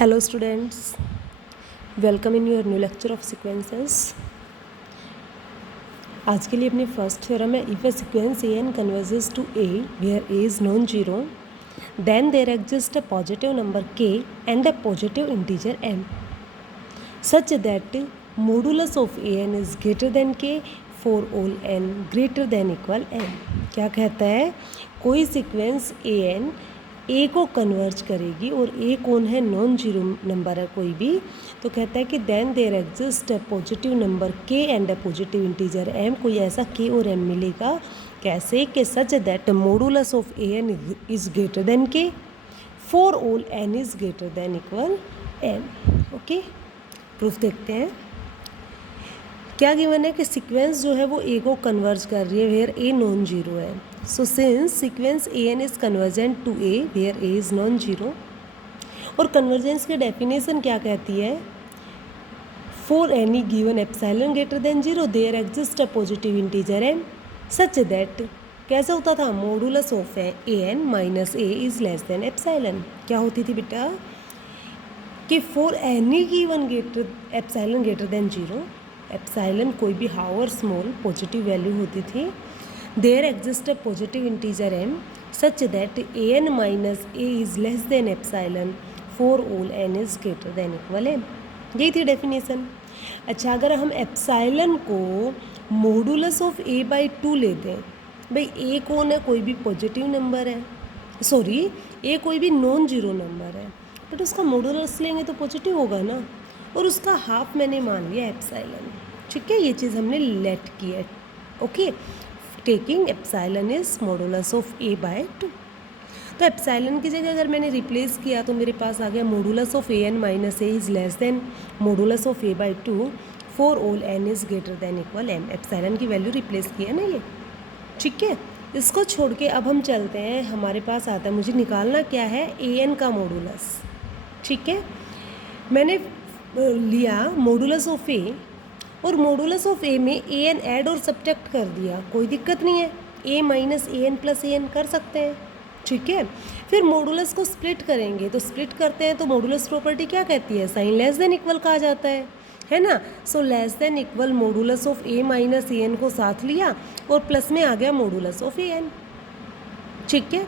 Hello students, welcome in your new lecture of sequences. आज के लिए अपनी फर्स्ट थ्योरम है if a sequence an converges to a where a is non-zero then there exists a positive number k and a positive integer m such that modulus of an is greater than k for all n greater than equal m. क्या कहता है, कोई sequence an ए को converge करेगी और ए कौन है, non zero number है कोई भी, तो कहता है कि then there exist a positive number K and a positive integer M. कोई ऐसा के और एम मिलेगा, कैसे कि such that modulus of A N is greater than K for all N is greater than equal M. Okay, proof देखते हैं. क्या given है कि सीक्वेंस जो है वो ए को कन्वर्ज कर रही है वेयर ए नॉन जीरो है. So since sequence a N is convergent to a where a is non zero. और कन्वर्जेंस की डेफिनेशन क्या कहती है, for any given epsilon greater than zero there exist a positive integer M such that. कैसे होता था, modulus of A N minus A is less than epsilon. क्या होती थी बेटा कि for any given epsilon greater than zero, epsilon कोई भी हाउ और स्मॉल पॉजिटिव वैल्यू होती थी, there exist a positive integer M such that a N minus A is less than epsilon for all N is greater than equal m. यही थी definition. अच्छा, अगर हम एप्सिलॉन को modulus of A by two ले दें, भाई a कौन है, कोई भी पॉजिटिव नंबर है, सॉरी ए कोई भी नॉन जीरो नंबर है, बट उसका मोडुलस लेंगे तो पॉजिटिव होगा ना, और उसका हाफ मैंने मान लिया एप्सिलॉन. ठीक है, ये चीज़ हमने लेट की है. Okay, taking epsilon is modulus of A by two. तो एप्सिलॉन की जगह अगर मैंने रिप्लेस किया तो मेरे पास आ गया modulus of A N minus A is less than modulus of A by two for all N is greater than equal m. Epsilon की वैल्यू रिप्लेस किया ना ये. ठीक है, इसको छोड़ के अब हम चलते हैं, हमारे पास आता है मुझे निकालना क्या है, ए एन का मोडुलस. ठीक है, मैंने लिया मोडुलस ऑफ ए और मोडुलस ऑफ ए में ए एन ऐड और सब्ट्रैक्ट कर दिया, कोई दिक्कत नहीं है, ए minus A N plus A N कर सकते हैं. ठीक है, फिर मोडुलस को स्प्लिट करेंगे, तो स्प्लिट करते हैं तो मोडुलस प्रॉपर्टी क्या कहती है, साइन लेस देन इक्वल कहा जाता है ना. So less than equal modulus of A minus A N को साथ लिया और प्लस में आ गया मोडुलस ऑफ ए एन. ठीक है,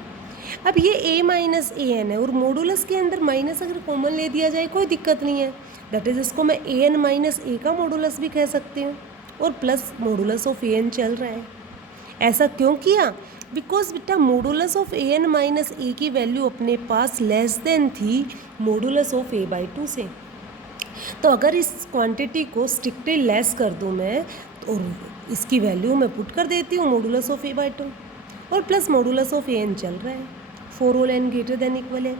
अब ये ए माइनस ए एन है और मोडुलस के अंदर माइनस अगर कॉमन ले दिया जाए कोई दिक्कत नहीं है, दैट इज इसको मैं ए एन माइनस ए का मोडुलस भी कह सकती हूँ, और plus modulus of A N चल रहा है. ऐसा क्यों किया, बिकॉज बेटा modulus of A N minus A की वैल्यू अपने पास लेस देन थी modulus of A by two से. तो अगर इस क्वांटिटी को स्ट्रिक्टली लेस कर दूँ मैं, तो इसकी वैल्यू मैं पुट कर देती हूँ modulus of A by two, और plus modulus of A N चल रहा है for all N greater than equal N.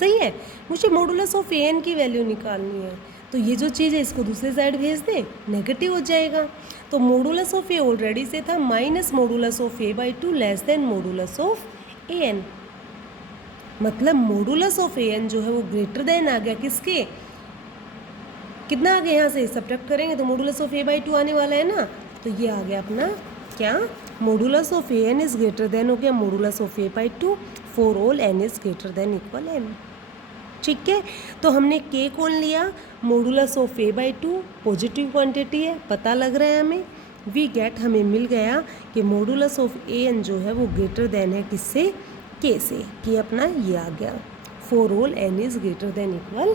सही है, मुझे मोडुलस ऑफ ए एन की वैल्यू निकालनी है, तो ये जो चीज़ है इसको दूसरे साइड भेज दे, नेगेटिव हो जाएगा. तो मोडुलस ऑफ ए ऑलरेडी से था minus modulus of A by two less than modulus of A n. मतलब मोडुलस ऑफ ए एन जो है वो ग्रेटर देन आ गया किसके, कितना आ गया, यहाँ से सब्ट्रैक्ट करेंगे तो modulus of A by to आने वाला है ना, तो ये आ गया अपना क्या, modulus of A N is greater than हो गया modulus of A by two for all N is greater than equal M. ठीक है, तो हमने के कौन लिया, modulus of A by two, positive quantity है, पता लग रहा है हमें, वी गेट, हमें मिल गया कि मोडुलस ऑफ ए एन जो है वो ग्रेटर देन है किससे, के से, कि अपना ये आ गया for all N is greater than equal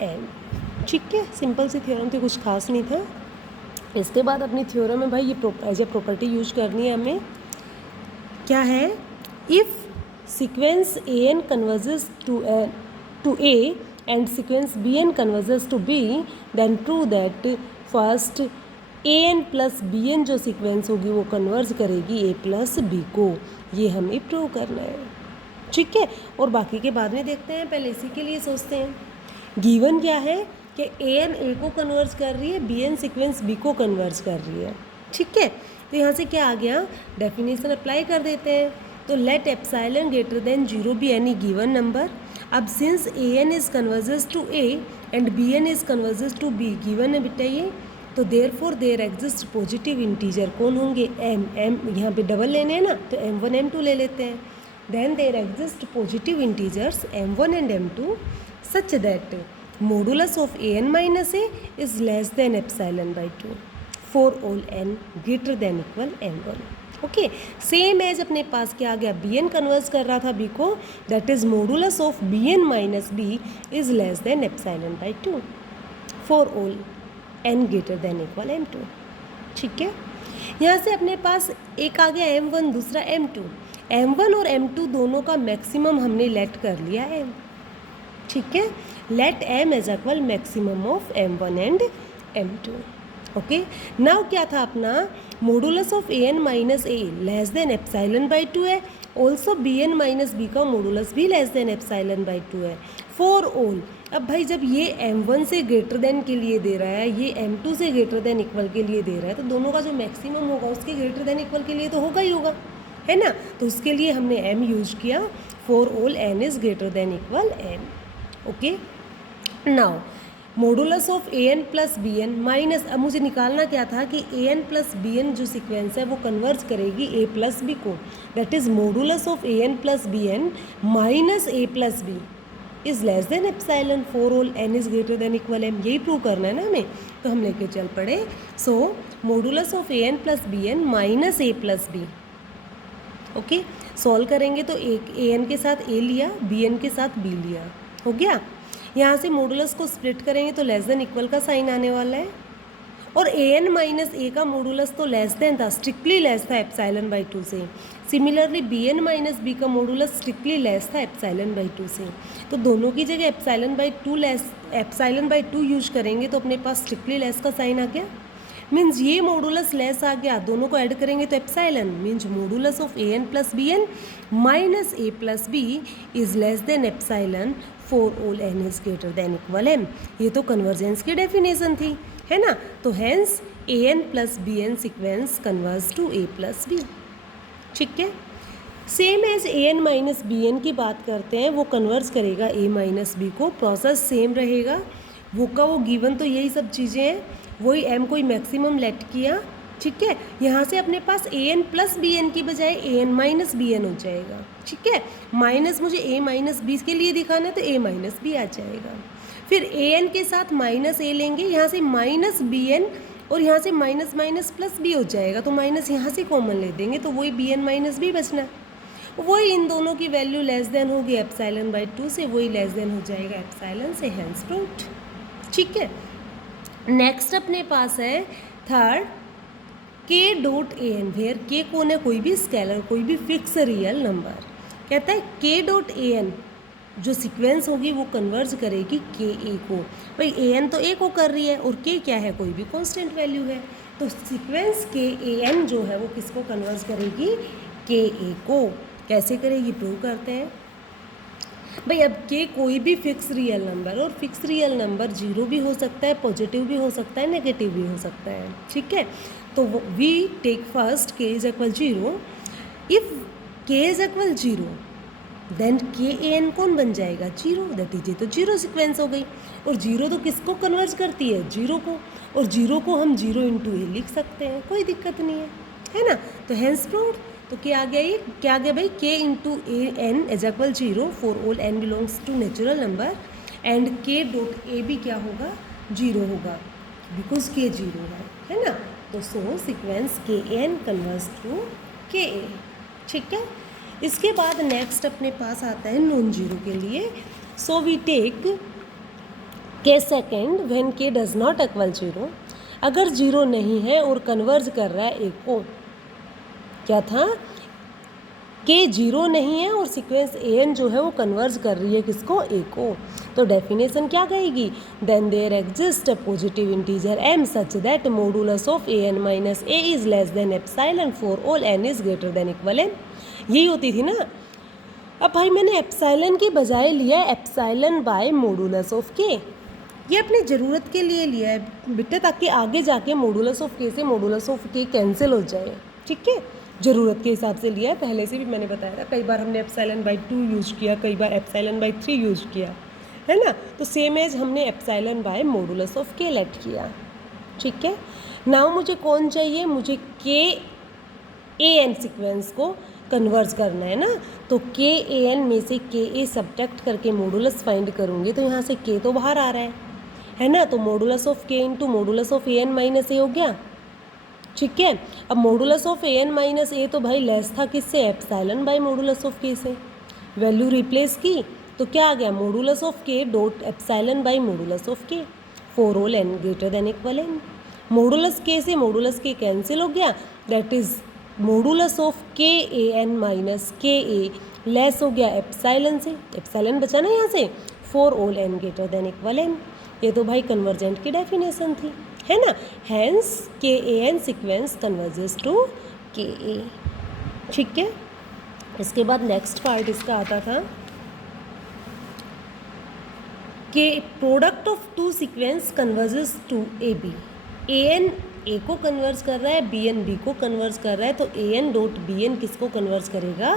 M. ठीक है, सिंपल सी थ्योरम थी, कुछ खास नहीं था. इसके बाद अपनी थ्योरम में भाई ये एज ए प्रॉपर्टी यूज करनी है हमें. क्या है, if sequence a n converges to A and sequence b n converges to b, then true that first a N plus B n जो सीक्वेंस होगी वो कन्वर्ज करेगी ए प्लस बी को. ये हमें प्रूव करना है. ठीक है, और बाकी के बाद में देखते हैं, पहले इसी के लिए सोचते हैं. गिवन क्या है कि ए एन ए को कन्वर्ज कर रही है, बी एन सीक्वेंस बी को कन्वर्ज कर रही है. ठीक है, तो यहाँ से क्या आ गया, डेफिनेशन अप्लाई कर देते हैं. तो let epsilon greater than zero be any given number. अब since A N is converges to A and B N is converges to B, given है बेटा ये, तो therefore there exist positive integer कौन होंगे, एम. एम यहाँ पे double लेने हैं ना, तो M1 M2 ले लेते हैं. Then there exist positive integers M1 and M2 such that modulus of an minus a is less than epsilon by 2 for all n greater than equal m1. Okay, same as अपने पास क्या आ गया, B N converse कर रहा था b को, that is modulus of b N minus b is less than epsilon by 2 for all N greater than equal m2. ठीक है, यहाँ से अपने पास एक आ गया m1, दूसरा m2. m1 और m2 दोनों का मैक्सिमम हमने लेट कर लिया m. ठीक है, let m is equal maximum of m1 and m2. Okay, now क्या था अपना, modulus of A N minus A less than epsilon by 2 है, also b N minus B का मोडुलस भी लेस देन एप्साइलन बाई 2 है for all. अब भाई जब ये m1 से ग्रेटर देन के लिए दे रहा है, ये m2 से ग्रेटर देन इक्वल के लिए दे रहा है, तो दोनों का जो मैक्सिमम होगा उसके ग्रेटर देन इक्वल के लिए तो होगा ही होगा, है ना. तो उसके लिए हमने m यूज किया, for all n is greater than equal m. Okay, now modulus of A N plus B N minus, अब मुझे निकालना क्या था कि a N plus B n जो सिक्वेंस है वो कन्वर्ज करेगी ए प्लस बी को, that is modulus of A N plus B N minus A plus b is less than epsilon for all N is greater than equal m. यही prove करना है ना हमें, तो हम लेके चल पड़े. So modulus of A N plus B N minus A plus B. Okay, solve करेंगे तो एक ए एन के साथ ए लिया, बी एन के साथ बी लिया, हो गया. यहाँ से मोडुलस को स्प्लिट करेंगे तो लेस देन इक्वल का साइन आने वाला है, और ए एन माइनस ए का मोडुलस तो लेस देन था, स्ट्रिक्टली लेस था एप्साइलन बाई 2 से. Similarly b N minus B का मोडुलस स्ट्रिक्टली लेस था एप्साइलन बाई 2 से. तो दोनों की जगह एप्साइलन बाई 2 यूज करेंगे तो अपने पास स्ट्रिक्टली लेस का साइन आ गया. मीन्स ये मोडुलस लेस आ गया, दोनों को ऐड करेंगे तो epsilon, means modulus of A N plus B N minus A plus b is less than epsilon for all N is greater than equal m. ये तो कन्वर्जेंस की डेफिनेशन थी, है ना. तो hence a N plus B n sequence converge to a plus b. ठीक है, same as a N minus b n की बात करते हैं, वो कन्वर्ज करेगा ए माइनस बी को, प्रोसेस सेम रहेगा, वो का वो गिवन तो यही सब चीज़ें हैं, वही एम कोई मैक्सिमम लेट किया. ठीक है, यहाँ से अपने पास A N plus B n की बजाय A N minus b N हो जाएगा. ठीक है, माइनस मुझे ए माइनस बी के लिए दिखाना है तो ए माइनस बी आ जाएगा. फिर ए एन के साथ माइनस ए लेंगे, यहाँ से माइनस बी एन, और यहाँ से माइनस माइनस प्लस बी हो जाएगा, तो माइनस यहाँ से कॉमन ले देंगे तो वही बी एन माइनस बी बचना. वही इन दोनों की वैल्यू लेस देन होगी एप्साइलन बाई 2 से, वही लेस देन हो जाएगा एप्साइलन से, हेंस प्रूव्ड. ठीक है, नेक्स्ट अपने पास है थर्ड, के डॉट ए एन, वेयर के कौन है, कोई भी स्केलर, कोई भी फिक्स रियल नंबर. कहता है के डॉट ए एन जो सीक्वेंस होगी वो कन्वर्ज करेगी के ए को. भाई ए एन तो ए को कर रही है और के क्या है, कोई भी कांस्टेंट वैल्यू है, तो सीक्वेंस के ए एन जो है वो किसको कन्वर्ज करेगी, के ए को. कैसे करेगी, प्रूव करते हैं. भाई अब के कोई भी फिक्स रियल नंबर, और फिक्स रियल नंबर जीरो भी हो सकता है, पॉजिटिव भी हो सकता है, नेगेटिव भी हो सकता है. ठीक है, तो वी टेक फर्स्ट के इज इक्वल 0. इफ के इज इक्वल 0 देन के ए एन कौन बन जाएगा, 0. दैट इज, ये तो 0 सीक्वेंस हो गई, और 0 तो किसको कन्वर्ज करती है, 0 को, और 0 को हम 0 इंटू ए लिख सकते हैं, कोई दिक्कत नहीं है ना. तो हेंस प्रूव्ड. तो क्या आ गया, ये क्या आ गया भाई, k into a N is equal 0 for all n belongs to natural number, and k dot a भी क्या होगा, 0 होगा, बिकॉज के 0 है ना. तो सो सीक्वेंस के एन कन्वर्स टू के ए. ठीक है, इसके बाद नेक्स्ट अपने पास आता है नॉन जीरो के लिए. सो वी टेक के सेकेंड व्हेन के डज नॉट इक्वल 0. अगर 0 नहीं है और कन्वर्ज कर रहा है ए को, क्या था, के 0 नहीं है और सीक्वेंस ए एन जो है वो कन्वर्ज कर रही है किसको, ए को. तो डेफिनेशन क्या कहेगी, then there exist a positive integer m such that modulus of A N minus A is less than epsilon for all N is greater than equal m. यही होती थी ना. अब भाई मैंने एप्साइलन की बजाय लिया एप्साइलन बाय मोडुलस ऑफ के. ये अपनी ज़रूरत के लिए लिया है बेटा, ताकि आगे जाके मोडुलस ऑफ के से मोडुलस ऑफ के कैंसिल हो जाए. ठीक है, ज़रूरत के हिसाब से लिया है, पहले से भी मैंने बताया था. कई बार हमने एप्साइलन बाई 2 यूज किया, कई बार एप्साइलन बाई 3 यूज किया, है ना. तो सेम एज हमने एप्साइलन बाय मोडुलस ऑफ के लेट किया. ठीक है, नाउ मुझे कौन चाहिए, मुझे के ए एन सिक्वेंस को कन्वर्ज करना है ना, तो के ए एन में से के ए सब्ट्रैक्ट करके मॉडुलस फाइंड करूँगी तो यहाँ से के तो बाहर आ रहा है ना, तो modulus of K into modulus of A N minus A हो गया। ठीक है, अब modulus of A N minus A तो भाई लेस था किससे, एप्सिलॉन बाय मॉडुलस ऑफ के से। वैल्यू रिप्लेस की तो क्या आ गया, modulus of K dot epsilon by modulus of K for all N greater than equal N. Modulus K से मॉडुलस के कैंसिल हो गया, दैट इज मॉडुलस ऑफ के ए एन माइनस के ए लेस हो गया एप्सिलॉन से, एप्सिलॉन बचा ना यहाँ से, for all N greater than equal n. ये तो भाई कन्वर्जेंट की डेफिनेशन थी, है ना। हैंस के A N sequence converges to के ए। ठीक है, इसके बाद नेक्स्ट पार्ट इसका आता था कि product of two sequence converges to a b. A n a को कन्वर्ज कर रहा है, बी एन बी को कन्वर्ज कर रहा है, तो ए एन डॉट बी एन किसको कन्वर्ज करेगा,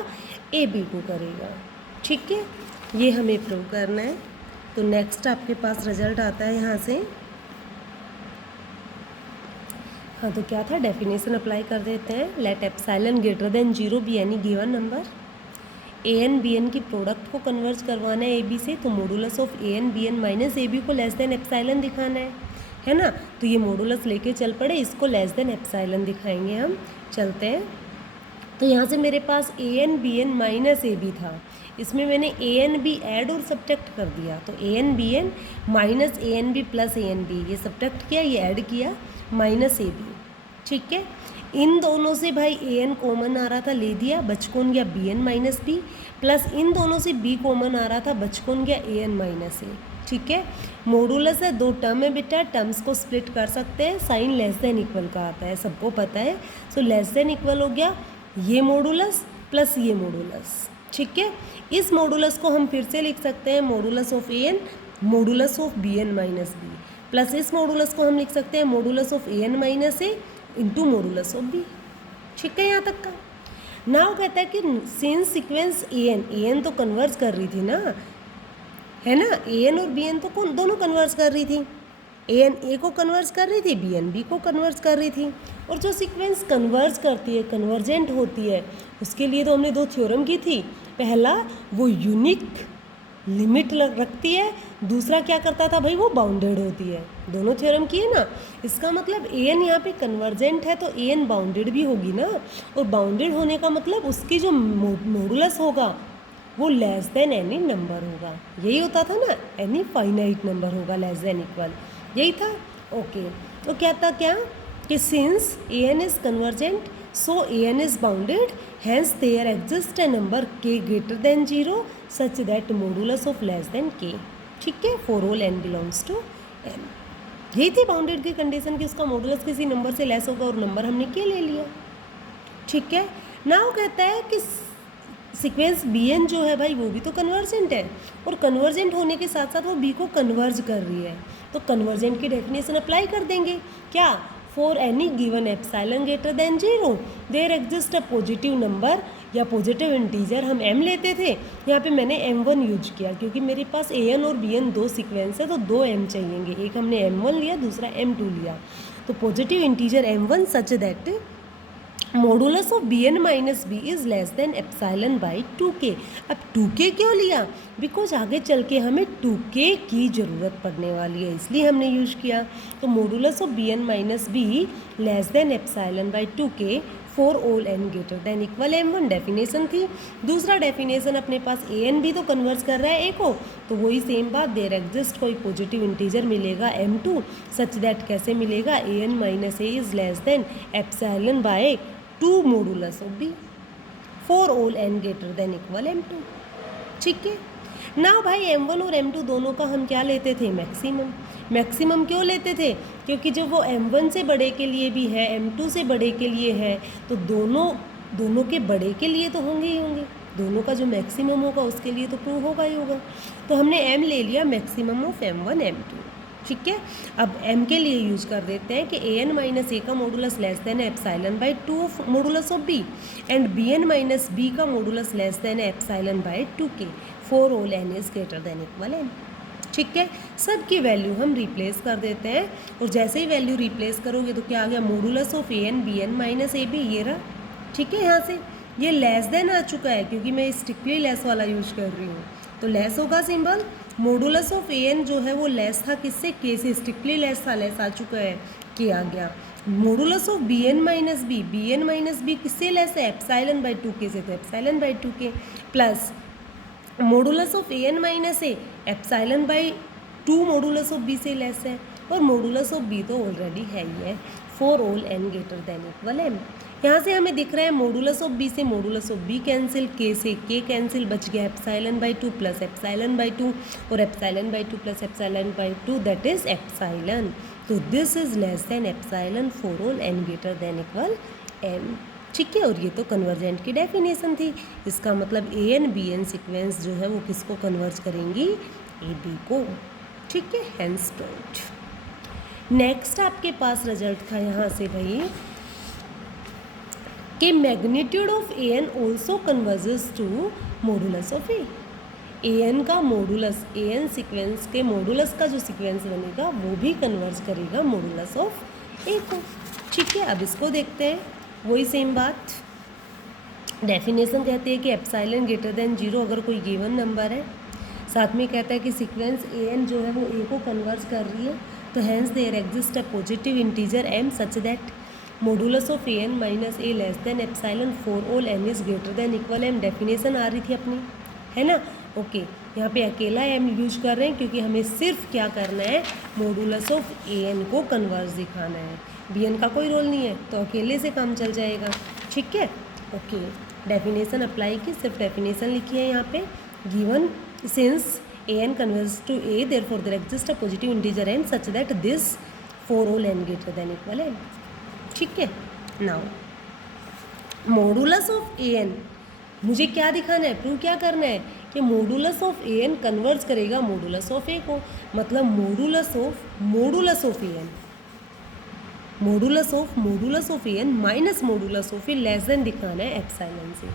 ए बी को करेगा। ठीक है, ये हमें प्रूव करना है। तो नेक्स्ट आपके पास रिजल्ट आता है यहाँ से। हाँ, तो क्या था, डेफिनेशन अप्लाई कर देते हैं। Let epsilon greater than 0 be any given number. A N B n की प्रोडक्ट को कन्वर्ज करवाना है ए बी से, तो modulus of A N B N minus A b को लेस देन एप्सिलॉन दिखाना है ना। तो ये मॉडुलस लेके चल पड़े, इसको लेस देन एप्सिलॉन दिखाएंगे हम। चलते हैं, तो यहाँ से मेरे पास A N B N minus A B था, इसमें मैंने ए एन बी ऐड और सब्ट्रैक्ट कर दिया, तो A N B N minus A N B plus A N B, ये सब्ट्रैक्ट किया, ये ऐड किया, माइनस ए बी। ठीक है, इन दोनों से भाई ए एन कॉमन आ रहा था, ले दिया, बच कौन गया B N minus B, plus इन दोनों से बी कॉमन आ रहा था, बच कौन गया ए एन माइनस ए। ठीक है, मॉडुलस है, दो टर्म है बेटा, टर्म्स को स्प्लिट कर सकते हैं, साइन लेस देन इक्वल का आता है, सबको पता है। सो लेस देन इक्वल हो गया ये मॉडुलस प्लस ये मॉडुलस। ठीक है, इस मॉडुलस को हम फिर से लिख सकते हैं modulus of A n modulus of b N minus B, plus इस मॉडुलस को हम लिख सकते हैं modulus of A N minus a into modulus of b. ठीक है, यहाँ तक का। नाउ कहता है कि सिंस सीक्वेंस ए एन तो कन्वर्ज कर रही थी ना, है ना, ए एन और बी एन तो दोनों कन्वर्ज कर रही थी, ए एन ए को कन्वर्ज कर रही थी, बी एन बी को कन्वर्ज कर रही थी। और जो सीक्वेंस कन्वर्ज करती है, कन्वर्जेंट होती है, उसके लिए तो हमने दो थ्योरम की थी। पहला वो यूनिक लिमिट रखती है, दूसरा क्या करता था भाई, वो बाउंडेड होती है। दोनों थ्योरम किए ना, इसका मतलब ए एन यहाँ पे कन्वर्जेंट है तो ए एन बाउंडेड भी होगी ना, और बाउंडेड होने का मतलब उसकी जो मॉडुलस होगा वो लेस देन एनी नंबर होगा, यही होता था ना, एनी फाइनाइट नंबर होगा लेस देन इक्वल, यही था। ओके, तो क्या था, क्या कि since A N is convergent so a n is bounded, hence there exists a number k greater than 0 such that modulus of less than k। ठीक है, for all n belongs to n। यही थी bounded की condition कि उसका modulus किसी number से less होगा और नंबर हमने k ले लिया। ठीक है, नाउ कहता है कि सीक्वेंस बी एन जो है भाई वो भी तो कन्वर्जेंट है, और कन्वर्जेंट होने के साथ साथ वो बी को कन्वर्ज कर रही है, तो कन्वर्जेंट की डेफिनेशन अप्लाई कर देंगे। क्या, for any given epsilon greater than 0 there exist a positive number या पॉजिटिव इंटीजर, हम m लेते थे, यहाँ पे मैंने m1 यूज किया क्योंकि मेरे पास a n और b n दो सीक्वेंस है तो दो m चाहिएंगे, एक हमने m1 लिया, दूसरा m2 लिया। तो positive integer m1 such that modulus of b N minus b is less than epsilon by 2k। अब 2k क्यों लिया, बिकॉज आगे चल के हमें 2k की ज़रूरत पड़ने वाली है, इसलिए हमने यूज किया। तो modulus of b N minus b less than epsilon by 2k for all N greater than equal m1 definition थी। दूसरा डेफिनेशन अपने पास ए एन भी तो कन्वर्ज कर रहा है ए को, तो वही सेम बात, देयर एग्जिस्ट कोई पॉजिटिव इंटीजर मिलेगा m2 सच दैट कैसे मिलेगा, A N minus A is less than epsilon by 2 modulus of B for all N greater than equal m2। ठीक है, ना भाई m1 और m2 दोनों का हम क्या लेते थे, मैक्सिमम। मैक्सिमम क्यों लेते थे, क्योंकि जब वो m1 से बड़े के लिए भी है, m2 से बड़े के लिए है, तो दोनों के बड़े के लिए तो होंगे ही होंगे, दोनों का जो मैक्सिमम होगा उसके लिए तो प्रूव होगा ही होगा। तो हमने m ले लिया मैक्सिमम ऑफ m1 m2। ठीक है, अब m के लिए यूज कर देते हैं कि ए एन माइनस ए का modulus less than epsilon by 2 modulus of B and B N minus B का modulus less than epsilon by 2k for all N is greater than equal N. ठीक है, सब की value हम replace कर देते हैं, और जैसे ही वैल्यू रिप्लेस करोगे तो क्या आ गया, modulus of A N B N minus A b, ये रहा। ठीक है, यहाँ से ये लेस देन आ चुका है क्योंकि मैं स्ट्रिक्टली लेस वाला यूज कर रही हूँ, तो लेस होगा symbol. Modulus of A n जो है वो लेस था किससे, के से, स्ट्रिक्टली लेस था, लेस आ चुका है, के आ गया। Modulus of b N minus b किससे लेस है, एप्साइलन बाई 2 के से, तो epsilon by 2 k, plus modulus of A N minus a epsilon by 2 modulus of B से लेस है, और मॉडुलस ऑफ बी तो ऑलरेडी है ही है, for all N greater than equal M. यहाँ से हमें दिख रहा है मॉडुलस ऑफ बी से modulus of B cancel, K से के कैंसिल, बच गया epsilon by 2 plus epsilon by 2, और epsilon by 2 plus epsilon by 2 that is epsilon. तो this is less than epsilon for all N greater than equal M. ठीक है, और ये तो कन्वर्जेंट की डेफिनेशन थी। इसका मतलब A N B N sequence जो है वो किसको कन्वर्ज करेंगी, ए बी को। ठीक है, हेंस डोंट। नेक्स्ट आपके पास रिजल्ट था यहाँ से भाई कि magnitude of A n also converges to modulus of A. N का मॉडुलस, ए एन सीक्वेंस के मॉडुलस का जो सीक्वेंस बनेगा वो भी कन्वर्ज करेगा मॉडुलस ऑफ ए को। ठीक है, अब इसको देखते हैं, वही सेम बात। डेफिनेशन कहती है कि एप्साइलन ग्रेटर देन 0 अगर कोई गिवन नंबर है, साथ में कहता है कि सीक्वेंस ए एन जो है वो ए को कन्वर्ज कर रही है, तो hence there exist a positive integer M such that modulus of A N minus A less than epsilon for all N is greater than equal M. Definition आ रही थी अपनी, है ना। ओके, यहाँ पे अकेला एम यूज कर रहे हैं क्योंकि हमें सिर्फ क्या करना है, मॉडुलस ऑफ ए एन को कन्वर्ज दिखाना है, बी एन का कोई रोल नहीं है, तो अकेले से काम चल जाएगा। ठीक है, ओके, डेफिनेशन अप्लाई की, सिर्फ डेफिनेशन लिखी है यहाँ पे। Given since A n converge to a therefore there exist a positive integer M such that this for all N greater than equal M. ठीक है, now modulus of A n मुझे क्या दिखाना है, प्रूव क्या करना है कि modulus of A n converge करेगा मॉडुलस ऑफ ए को, मतलब modulus of A n, modulus of A N minus modulus of a less than दिखाना है एप्साइलन से,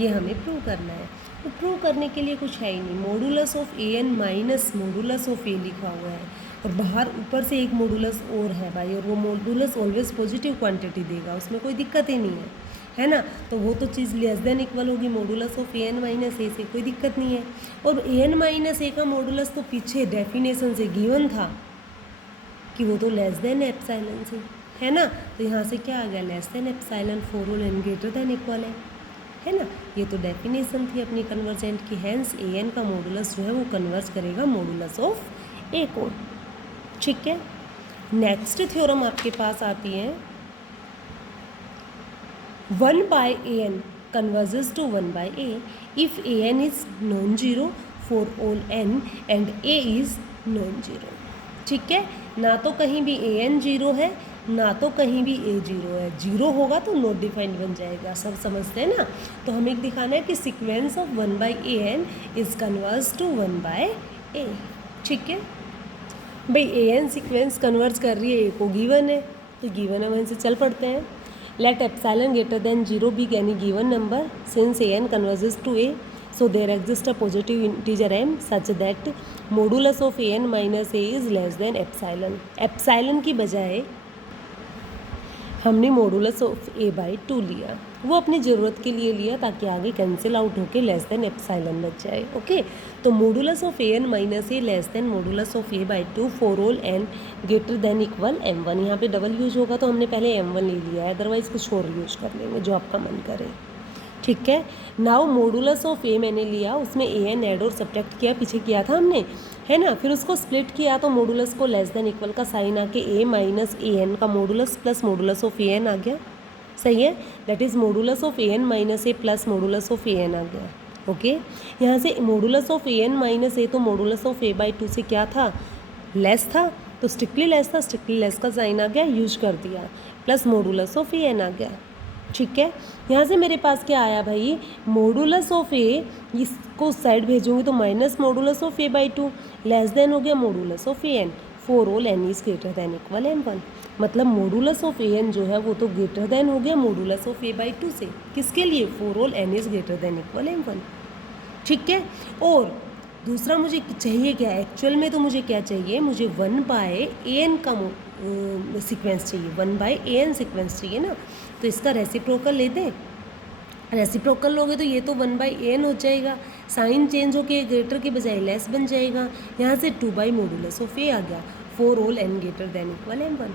ये हमें प्रूव करना है। तो प्रूव करने के लिए कुछ है ही नहीं, modulus of A N minus modulus of A लिखा हुआ है, और बाहर ऊपर से एक मॉडुलस और है भाई, और वो मॉडुलस ऑलवेज पॉजिटिव क्वांटिटी देगा, उसमें कोई दिक्कत ही नहीं है ना। तो वो तो चीज़ लेस देन इक्वल होगी modulus of A N minus A से, कोई दिक्कत नहीं है। और ए एन माइनस ए का मॉडुलस तो पीछे डेफिनेशन से गिवन था कि वो तो लेस देन एप्साइलन से, है ना। तो यहाँ से क्या आ गया, less than epsilon for all N greater than equal है ना। ये तो डेफिनेशन थी अपनी कन्वर्जेंट की, हैंस ए एन का मॉडुलस जो है वो कन्वर्ज करेगा मॉडुलस ऑफ ए को। ठीक है, नेक्स्ट थ्योरम आपके पास आती है 1 by a n converges to 1 by a if a n is non-zero for all n and a is non-zero। ठीक है, ना तो कहीं भी a n जीरो है, ना तो कहीं भी a जीरो है। जीरो होगा तो नॉट डिफाइंड बन जाएगा, सब समझते हैं ना। तो हमें एक दिखाना है कि sequence of 1 by a n is converge to 1 by a। ठीक है भाई, ए एन सीक्वेंस कन्वर्ज कर रही है, ए को गिवन है, तो गिवन है वहीं से चल पड़ते हैं। Let epsilon greater than 0 be any given number since A n converges to a, so there exist a positive integer M such that modulus of A N minus A is less than epsilon. Epsilon की बजाय हमने modulus of A by 2 लिया, वो अपनी ज़रूरत के लिए लिया ताकि आगे कैंसिल आउट होके लेस देन एप्साइलन बच जाए। ओके, तो modulus of A N minus A less than modulus of A by 2 for all N greater than equal m1। यहाँ पे डबल यूज होगा तो हमने पहले m1 ले लिया है, अदरवाइज कुछ और यूज कर लेंगे जो आपका मन करे। ठीक है, नाउ मॉडुलस ऑफ ए मैंने लिया, उसमें ए एन ऐड और सब्ट्रैक्ट किया, पीछे किया था हमने, है ना। फिर उसको स्प्लिट किया तो मॉडुलस को लेस देन इक्वल का साइन आके ए माइनस ए एन का modulus plus modulus of A N आ गया। सही है, that is modulus of A N minus A plus modulus of A N आ गया। ओके, यहाँ से modulus of A N minus A, तो मॉडुलस ऑफ ए बाई 2 से क्या था, लेस था, तो स्ट्रिक्टली लेस था, स्ट्रिक्टली लेस का साइन आ गया, यूज कर दिया, plus modulus of A N आ गया। ठीक है, यहाँ से मेरे पास क्या आया भाई, मॉडुलस ऑफ ए, इसको साइड भेजूंगी तो minus modulus of A by 2 less than हो गया modulus of A n for all N is greater than equal m1। मतलब मॉडुलस ऑफ ए एन जो है वो तो ग्रेटर देन हो गया मॉडुलस ऑफ ए बाई 2 से, किसके लिए, for all N is greater than equal m1। ठीक है, और दूसरा मुझे चाहिए क्या, एक्चुअल में तो मुझे क्या चाहिए, मुझे 1 बाय ए एन का सीक्वेंस चाहिए, 1 बाय ए एन सीक्वेंस चाहिए ना। तो इसका रेसिप्रोकल ले दें, रेसिप्रोकल लोगे तो ये तो 1/n हो जाएगा, साइन चेंज होके ग्रेटर के बजाय लेस बन जाएगा, यहाँ से 2 मॉडुलस ऑफ ए आ गया, for all n greater than equal m1।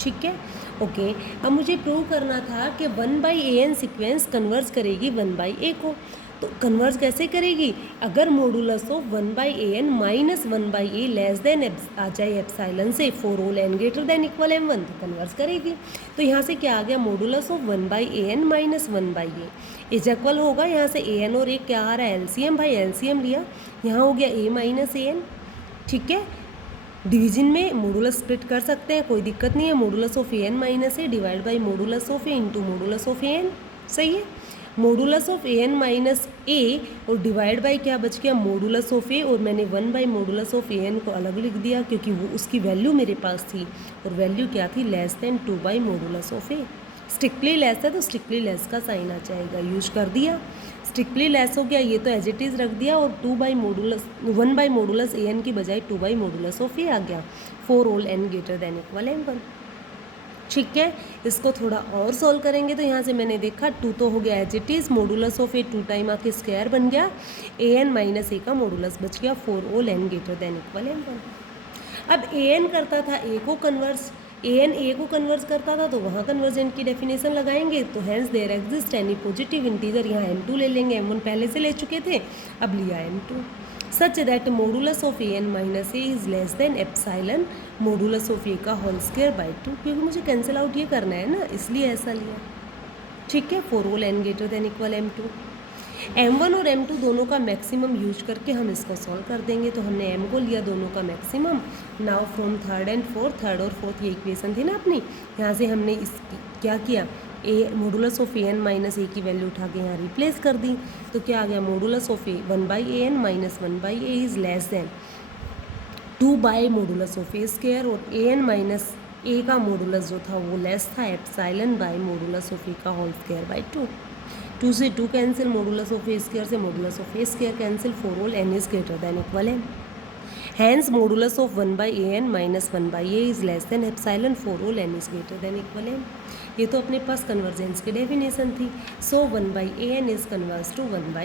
ठीक है, ओके। अब मुझे प्रूव करना था कि 1/an सीक्वेंस कन्वर्स करेगी 1/a को, तो कन्वर्स कैसे करेगी, अगर modulus of 1/an minus 1/a less than आ जाए एप्सिलॉन से, for all n greater than equal m1, तो कन्वर्स करेगी। तो यहाँ से क्या आ गया, modulus of 1/an minus 1/a is equal होगा, यहाँ से an और a क्या आ रहा है, एलसीएम, भाई एलसीएम लिया, यहाँ हो गया a माइनस an। ठीक है, डिवीजन में मॉडुलस स्प्लिट कर सकते हैं, कोई दिक्कत नहीं है, modulus of an minus a divide by modulus of a into modulus of an। सही है, modulus of an minus a और डिवाइड बाई क्या बच गया, मॉडुलस ऑफ a, और मैंने 1/मॉडुलस ऑफ an को अलग लिख दिया क्योंकि वो उसकी वैल्यू मेरे पास थी, और वैल्यू क्या थी, लेस देन 2/मॉडुलस ऑफ a। स्ट्रिक्टली लेस है तो स्ट्रिक्टली लेस का साइन आ जाएगा, यूज कर दिया, स्ट्रिक्टली लेस हो गया, ये तो एज इट इज़ रख दिया, और 1/मॉडुलस an की बजाय 2/मॉडुलस ऑफ a आ गया, for all n greater than equal m1। ठीक है, इसको थोड़ा और सॉल्व करेंगे तो यहाँ से मैंने देखा 2 तो हो गया as it is, modulus of a 2 time आके स्क्वायर बन गया, an माइनस a का मॉडुलस बच गया, for all n greater than equal m1। अब an करता था a को कन्वर्स, an a को कन्वर्स करता था तो वहाँ कन्वर्जेंट की डेफिनेशन लगाएंगे, तो hence there exist any positive integer, यहाँ m2 ले लेंगे, m1 पहले से ले चुके थे, अब लिया m2, such that modulus of an minus a is less than epsilon modulus of a का होल स्क्वायर बाई 2, क्योंकि मुझे कैंसिल आउट ये करना है ना, इसलिए ऐसा लिया। ठीक है, for all n greater than equal m2। m1 और m2 दोनों का मैक्सिमम यूज करके हम इसको सॉल्व कर देंगे, तो हमने m को लिया दोनों का maximum, now from third and fourth, third और फोर्थ ये इक्वेशन थी ना अपनी, यहाँ से हमने इस क्या किया, a modulus of an minus a की वैल्यू उठा के यहाँ रिप्लेस कर दी, तो क्या आ गया, modulus of a 1/an minus 1/a is less than 2/मॉडुलस ऑफ a स्क्वायर, और an माइनस a का मॉडुलस जो था वो लेस था epsilon by modulus of a का होल स्क्वायर बाई 2, 2 से 2 cancel, modulus of a square से modulus of a square cancel, for all n is greater than equal m। Hence modulus of 1/an minus 1/a is less than epsilon, for all n is greater than equal m। ये तो अपने पास convergence की definition थी, सो 1/an is converse to 1/a,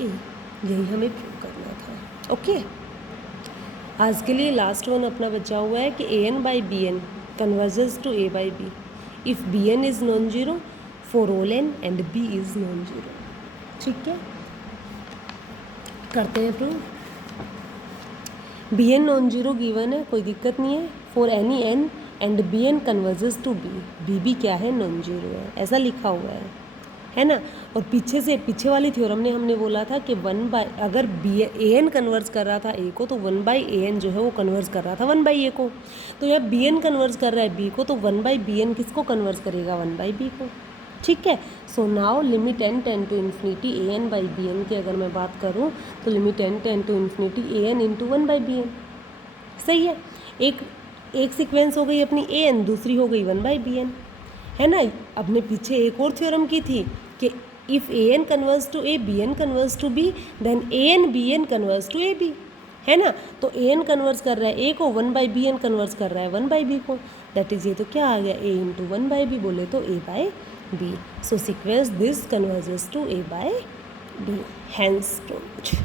यही हमें prove करना था। Okay, आज के लिए लास्ट वन अपना बचा हुआ है कि an/bn converges to a/b if bn is non zero for all n and b is non zero. ठीक है, करते हैं prove. bn non zero given है, कोई दिक्कत नहीं है, for any n and bn converges to b, b क्या है, नॉन जीरो है, ऐसा लिखा हुआ है ना। और पीछे वाली थ्योरम ने हमने बोला था कि अगर an कन्वर्स कर रहा था a को, तो 1/an जो है वो कन्वर्स कर रहा था 1/a को, तो यह bn कन्वर्स कर रहा है b को, तो 1/bn किसको कन्वर्स करेगा, 1/b को। ठीक है, so now limit n tend to infinity an/bn की अगर मैं बात करूँ तो limit n tend to infinity an into 1/bn। सही है, एक सीक्वेंस हो गई अपनी an, दूसरी हो गई 1/bn, है ना। अपने पीछे एक और थ्योरम की थी कि if an converse to a, bn converse to b, then an/bn converse to ab, है ना। तो an कन्वर्स कर रहा है a को, 1/bn कन्वर्स कर रहा है 1/b को, दैट इज़ ये तो क्या आ गया, a इंटू 1/b, बोले तो a/b। So sequence this converges to a/b, hence proved.